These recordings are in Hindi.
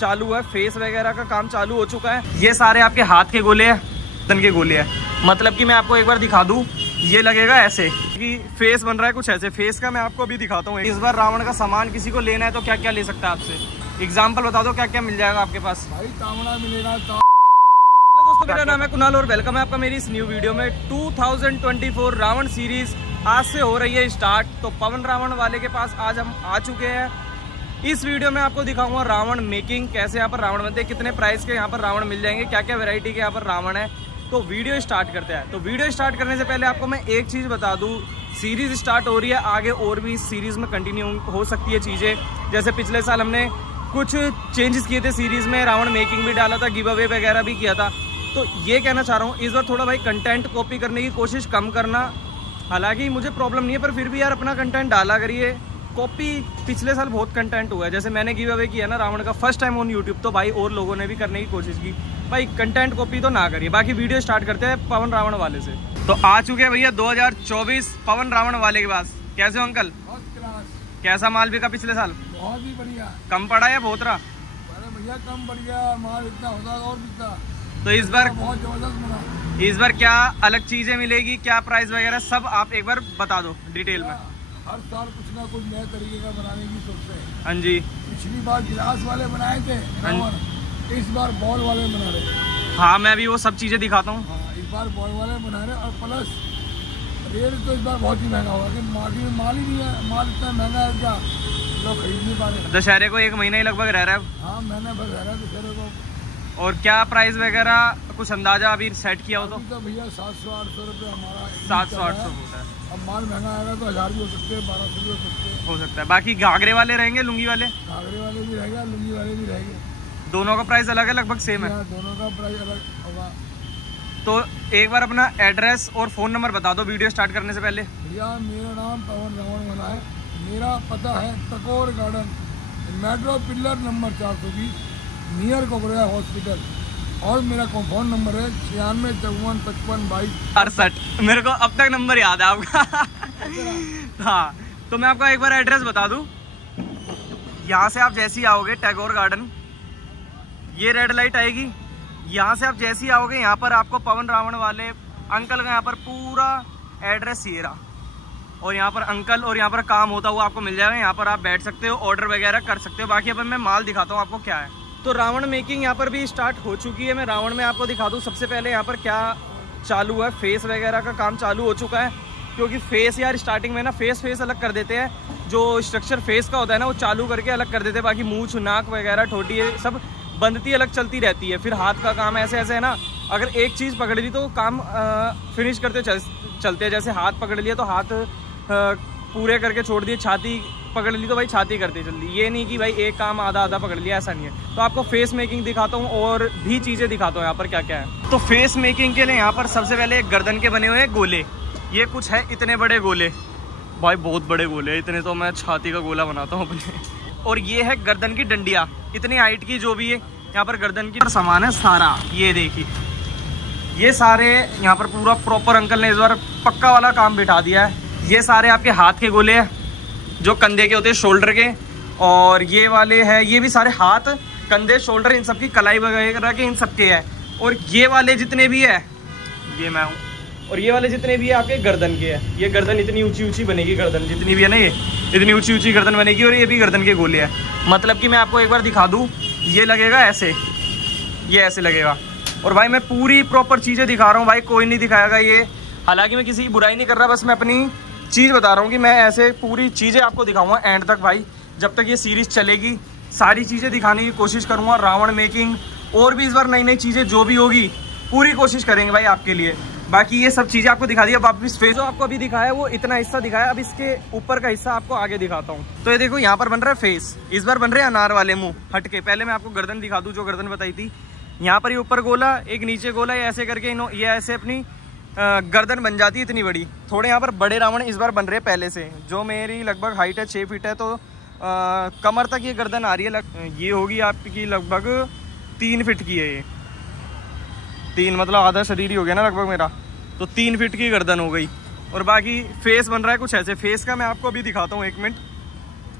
चालू है, फेस वगैरह का काम चालू हो चुका है। ये सारे आपके हाथ के गोले हैं, तन के गोले हैं। मतलब कि मैं आपको एक बार दिखा दूं, ये लगेगा ऐसे कि फेस बन रहा है कुछ ऐसे। फेस का मैं आपको अभी दिखाता हूँ। इस बार रावण का सामान किसी को लेना है तो क्या क्या ले सकता है आपसे, एग्जाम्पल बता दो क्या क्या मिल जाएगा आपके पास। भाई तामड़ा मिलेगा। दोस्तों मेरा नाम है कुणाल और वेलकम है आपका मेरी इस न्यू वीडियो में। 2024 रावण सीरीज आज से हो रही है स्टार्ट। तो पवन रावण वाले के पास आज हम आ चुके हैं। इस वीडियो में आपको दिखाऊंगा रावण मेकिंग, कैसे यहाँ पर रावण बनते हैं, कितने प्राइस के यहाँ पर रावण मिल जाएंगे, क्या क्या वैरायटी के यहाँ पर रावण है। तो वीडियो स्टार्ट करते हैं। तो वीडियो स्टार्ट करने से पहले आपको मैं एक चीज़ बता दूँ, सीरीज स्टार्ट हो रही है, आगे और भी इस सीरीज में कंटिन्यू हो सकती है चीज़ें। जैसे पिछले साल हमने कुछ चेंजेस किए थे सीरीज में, रावण मेकिंग भी डाला था, गिव अवे वगैरह भी किया था। तो ये कहना चाह रहा हूँ इस बार थोड़ा भाई कंटेंट कॉपी करने की कोशिश कम करना। हालांकि मुझे प्रॉब्लम नहीं है, पर फिर भी यार अपना कंटेंट डाला करिए। कॉपी पिछले साल बहुत कंटेंट हुआ है, जैसे मैंने गिव अवे किया ना रावण का फर्स्ट टाइम ऑन यूट्यूब, तो भाई और लोगों ने भी करने की कोशिश की। भाई कंटेंट कॉपी तो ना करिए। बाकी वीडियो स्टार्ट करते हैं पवन रावण वाले से। तो आ चुके हैं भैया 2024 पवन रावण वाले के पास। कैसे हो अंकल? कैसा माल बिका पिछले साल? बहुत ही बढ़िया। कम पड़ा या बहुत रहा? अरे भैया कम बढ़िया, माल इतना होता और बिकता। तो इस बार बहुत जबरदस्त बना। इस बार क्या अलग चीजें मिलेगी, क्या प्राइस वगैरह सब आप एक बार बता दो डिटेल में। हर साल कुछ ना कुछ नए तरीके का बनाने की सोचते हैं। हाँ जी। पिछली बार गिलास वाले बनाए थे रावण, इस बार बॉल वाले बना रहे। हाँ मैं भी वो सब चीजें दिखाता हूँ। हाँ इस बार बॉल वाले बना रहे। और प्लस रेट तो इस बार बहुत ही महंगा होगा, कि मार्केट में माल ही नहीं है। माल इतना महंगा है क्या लोग खरीद नहीं पा रहे। दशहरे को एक महीना ही लगभग रह रहा है। हाँ महीना भर रह रहा है दशहरे को। और क्या प्राइस वगैरह कुछ अंदाजा अभी सेट किया हो तो? भैया 700-800 रुपये हमारा 700-800 होता है। अब माल महंगा आएगा तो 1000 भी हो सकते हैं, 1200 भी हो सकते हैं। बाकी घाघरे वाले रहेंगे, लुंगी वाले? घाघरे वाले भी रहेगा, लुंगी वाले भी रहेंगे। दोनों का प्राइस अलग है, लगभग सेम है? दोनों का प्राइस अलग होगा। तो एक बार अपना एड्रेस और फ़ोन नंबर बता दो वीडियो स्टार्ट करने से पहले। भैया मेरा नाम पवन रावण वाला है। मेरा पता है Tagore garden, metro pillar number 420, near Cobra hospital. और मेरा फ़ोन नंबर है 9654552268। मेरे को अब तक नंबर याद है आपका। हाँ तो मैं आपको एक बार एड्रेस बता दूं। यहाँ से आप जैसे ही आओगे टैगोर गार्डन, ये रेड लाइट आएगी। यहाँ से आप जैसे ही आओगे, यहाँ पर आपको पवन रावण वाले अंकल का यहाँ पर पूरा एड्रेस ये रहा। और यहाँ पर अंकल और यहाँ पर काम होता हुआ आपको मिल जाएगा। यहाँ पर आप बैठ सकते हो, ऑर्डर वगैरह कर सकते हो। बाकी अब मैं माल दिखाता हूँ आपको क्या है। तो रावण मेकिंग यहाँ पर भी स्टार्ट हो चुकी है। मैं रावण में आपको दिखा दूँ सबसे पहले यहाँ पर क्या चालू है। फेस वगैरह का काम चालू हो चुका है, क्योंकि फेस यार स्टार्टिंग में ना फेस अलग कर देते हैं। जो स्ट्रक्चर फेस का होता है ना वो चालू करके अलग कर देते हैं। बाकी मूंछ, नाक वगैरह, ठोटी, ये सब बंधती अलग चलती रहती है। फिर हाथ का काम ऐसे ऐसे है ना, अगर एक चीज़ पकड़ ली तो काम फिनिश करते चलते हैं। जैसे हाथ पकड़ लिया तो हाथ पूरे करके छोड़ दिए, छाती पकड़ ली तो भाई छाती करते जल्दी। ये नहीं कि भाई एक काम आधा आधा पकड़ लिया, ऐसा नहीं है। तो आपको फेस मेकिंग दिखाता हूँ और भी चीज़ें दिखाता हूँ यहाँ पर क्या क्या है। तो फेस मेकिंग के लिए यहाँ पर सबसे पहले गर्दन के बने हुए गोले, ये कुछ है इतने बड़े गोले, भाई बहुत बड़े गोले, इतने तो मैं छाती का गोला बनाता हूँ अपने। और ये है गर्दन की डंडिया, इतनी हाइट की जो भी है यहाँ पर गर्दन की सामान है सारा। ये देखिए ये सारे यहाँ पर पूरा प्रॉपर अंकल ने इस बार पक्का वाला काम बिठा दिया है। ये सारे आपके हाथ के गोले हैं जो कंधे के होते हैं, शोल्डर के। और ये वाले हैं, ये भी सारे हाथ, कंधे, शोल्डर, इन सब की कलाई वगैरह के इन सब के हैं। और ये वाले जितने भी है ये मैं हूँ। और ये वाले जितने भी है आपके गर्दन के हैं। ये गर्दन इतनी ऊंची ऊंची बनेगी, गर्दन जितनी भी है ना ये इतनी ऊंची ऊंची गर्दन बनेगी। और ये भी गर्दन के गोले हैं। मतलब कि मैं आपको एक बार दिखा दूँ, ये लगेगा ऐसे, ये ऐसे लगेगा। और भाई मैं पूरी प्रॉपर चीज़ें दिखा रहा हूँ भाई, कोई नहीं दिखाएगा ये। हालांकि मैं किसी की बुराई नहीं कर रहा, बस मैं अपनी चीज़ बता रहा हूँ कि मैं ऐसे पूरी चीज़ें आपको दिखाऊंगा एंड तक भाई। जब तक ये सीरीज़ चलेगी सारी चीज़ें दिखाने की कोशिश करूँगा। रावण मेकिंग और भी इस बार नई नई चीज़ें जो भी होगी पूरी कोशिश करेंगे भाई आपके लिए। बाकी ये सब चीज़ें आपको दिखा दी। अब वापस फेस जो आपको अभी दिखाया वो इतना हिस्सा दिखाया, अब इसके ऊपर का हिस्सा आपको आगे दिखाता हूँ। तो ये देखो यहाँ पर बन रहा है फेस, इस बार बन रहे हैं अनार वाले मुँह हट के। पहले मैं आपको गर्दन दिखा दूँ, जो गर्दन बताई थी। यहाँ पर ये ऊपर गोला, एक नीचे गोला, ये ऐसे करके ये ऐसे अपनी गर्दन बन जाती है इतनी बड़ी। थोड़े यहाँ पर बड़े रावण इस बार बन रहे हैं पहले से। जो मेरी लगभग हाइट है 6 फीट है, तो कमर तक ये गर्दन आ रही है। ये होगी आपकी लगभग 3 फीट की है। ये 3 मतलब आधा शरीर ही हो गया ना लगभग मेरा, तो 3 फीट की गर्दन हो गई। और बाकी फेस बन रहा है कुछ ऐसे। फेस का मैं आपको अभी दिखाता हूँ, 1 मिनट।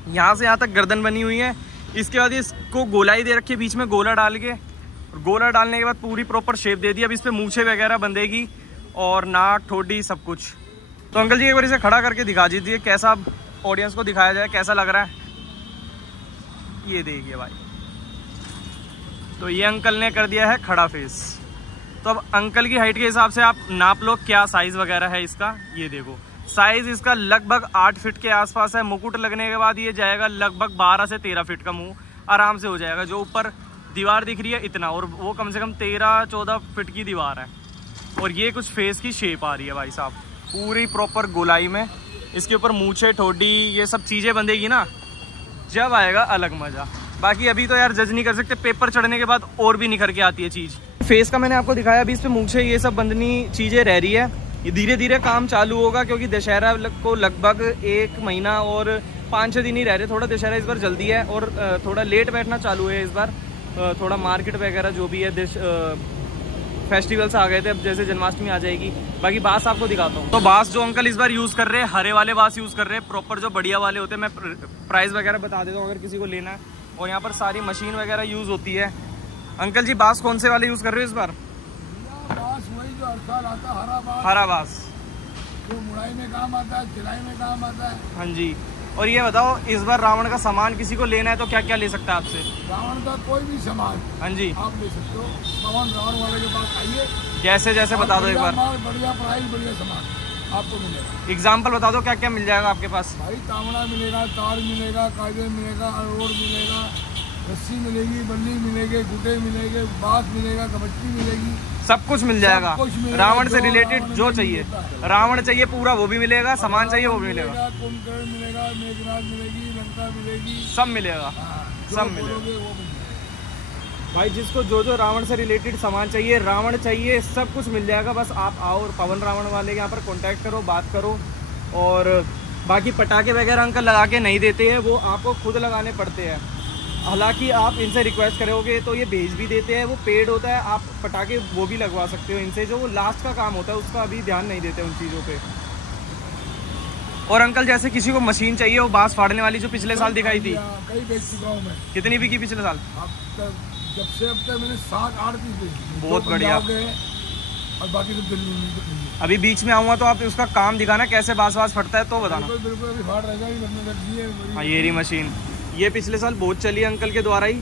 यहाँ से यहाँ तक गर्दन बनी हुई है, इसके बाद इसको गोलाई दे रखी है बीच में, गोला डाल के, गोला डालने के बाद पूरी प्रॉपर शेप दे दी। अब इस पर मूछे वगैरह बंधेगी और नाक ठोडी सब कुछ। तो अंकल जी एक बार इसे खड़ा करके दिखा दीजिए, कैसा ऑडियंस को दिखाया जाए, कैसा लग रहा है। ये देखिए भाई, तो ये अंकल ने कर दिया है खड़ा फेस। तो अब अंकल की हाइट के हिसाब से आप नाप लो क्या साइज वगैरह है इसका। ये देखो साइज इसका लगभग 8 फीट के आसपास है। मुकुट लगने के बाद ये जाएगा लगभग 12 से 13 फीट का मुंह आराम से हो जाएगा। जो ऊपर दीवार दिख रही है इतना, और वो कम से कम 13-14 फीट की दीवार है। और ये कुछ फेस की शेप आ रही है भाई साहब, पूरी प्रॉपर गोलाई में। इसके ऊपर मूछे ठोडी ये सब चीज़ें बंधेगी ना, जब आएगा अलग मज़ा। बाकी अभी तो यार जज नहीं कर सकते, पेपर चढ़ने के बाद और भी निखर के आती है चीज़। फेस का मैंने आपको दिखाया, अभी इस पर मूछे ये सब बंधनी चीज़ें रह रही है। ये धीरे धीरे काम चालू होगा, क्योंकि दशहरा को लगभग 1 महीना और 5-6 दिन ही रह रहे। थोड़ा दशहरा इस बार जल्दी है और थोड़ा लेट बैठना चालू है इस बार। थोड़ा मार्केट वगैरह जो भी है फेस्टिवल्स आ गए थे, अब जैसे जन्माष्टमी आ जाएगी। बाकी बांस आपको दिखाता हूँ। तो बांस जो अंकल इस बार यूज़ कर रहे हैं, हरे वाले बांस यूज़ कर रहे हैं, प्रॉपर जो बढ़िया वाले होते हैं। मैं प्राइस वगैरह बता देता हूँ अगर किसी को लेना है। और यहाँ पर सारी मशीन वगैरह यूज़ होती है। अंकल जी बांस कौन से वाले यूज़ कर रहे हो इस बार? बांस वही जो हर साल आता है, हरा बांस। हरा बांस जो मुड़ाई में काम आता है, सिलाई में काम आता है। हाँ जी। और ये बताओ इस बार रावण का सामान किसी को लेना है तो क्या क्या ले सकता है आपसे? रावण का कोई भी सामान हाँ जी आप ले सकते हो। पवन रावण वाले के पास आइए, जैसे जैसे बता दो एक बार। बढ़िया प्राइस, बढ़िया सामान आपको मिलेगा। एग्जाम्पल बता दो क्या क्या मिल जाएगा आपके पास? भाई तांबड़ा मिलेगा, तार मिलेगा, कायदे मिलेगा, अरोड़ मिलेगा, रस्सी मिलेगी, बल्ली मिलेगी, गुटे मिलेंगे, बांस मिलेगा, कबड्डी मिलेगी, सब कुछ मिल जाएगा। रावण से रिलेटेड जो चाहिए, रावण चाहिए पूरा वो भी मिलेगा, सामान चाहिए वो भी मिलेगा, कुंभकर्ण मिलेगा, मेघनाथ मिलेगी, लंका मिलेगी, सब मिलेगा, सब मिलेगा भाई। जिसको जो जो रावण से रिलेटेड सामान चाहिए, रावण चाहिए, सब कुछ मिल जाएगा। बस आप आओ और पवन रावण वाले के यहाँ पर कांटेक्ट करो, बात करो। और बाकी पटाखे वगैरह अंकल लगा के नहीं देते हैं, वो आपको खुद लगाने पड़ते हैं। हालांकि आप इनसे रिक्वेस्ट करोगे तो ये भेज भी देते हैं। वो पेड होता है, आप पटाखे वो भी लगवा सकते हो इनसे। जो वो लास्ट का काम होता है उसका अभी ध्यान नहीं देते उन चीज़ों पे। और अंकल जैसे किसी को मशीन चाहिए, वो बांस फाड़ने वाली जो पिछले साल दिखाई थी, कई बेच चुका हूँ मैं। कितनी बिकी पिछले साल? जब से अब तक मैंने 7-8 पीस बेची। बहुत बढ़िया। और बाकी सब दिल्ली। अभी बीच में आऊँगा तो आप उसका काम दिखाना कैसे बांस फटता है तो बताना। बिल्कुल अभी फाड़ रहेगा। हाँ ये रही मशीन, ये पिछले साल बहुत चली अंकल के द्वारा ही।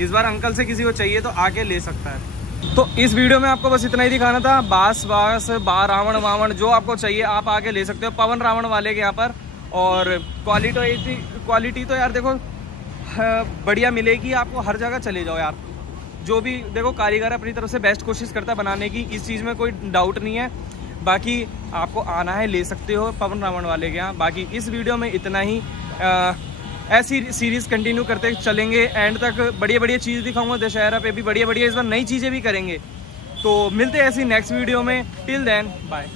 इस बार अंकल से किसी को चाहिए तो आके ले सकता है। तो इस वीडियो में आपको बस इतना ही दिखाना था। बांस रावण वावण जो आपको चाहिए आप आके ले सकते हो पवन रावण वाले के यहाँ पर। और क्वालिटी तो यार देखो बढ़िया मिलेगी आपको, हर जगह चले जाओ यार। जो भी देखो कारीगर अपनी तरफ से बेस्ट कोशिश करता है बनाने की, इस चीज़ में कोई डाउट नहीं है। बाकी आपको आना है, ले सकते हो पवन रावण वाले के यहाँ। बाकी इस वीडियो में इतना ही। ऐसी सीरीज़ कंटिन्यू करते चलेंगे एंड तक। बढ़िया बढ़िया चीज़ दिखाऊंगा, दशहरा पे भी बढ़िया बढ़िया इस बार नई चीज़ें भी करेंगे। तो मिलते हैं ऐसी नेक्स्ट वीडियो में। Till then bye.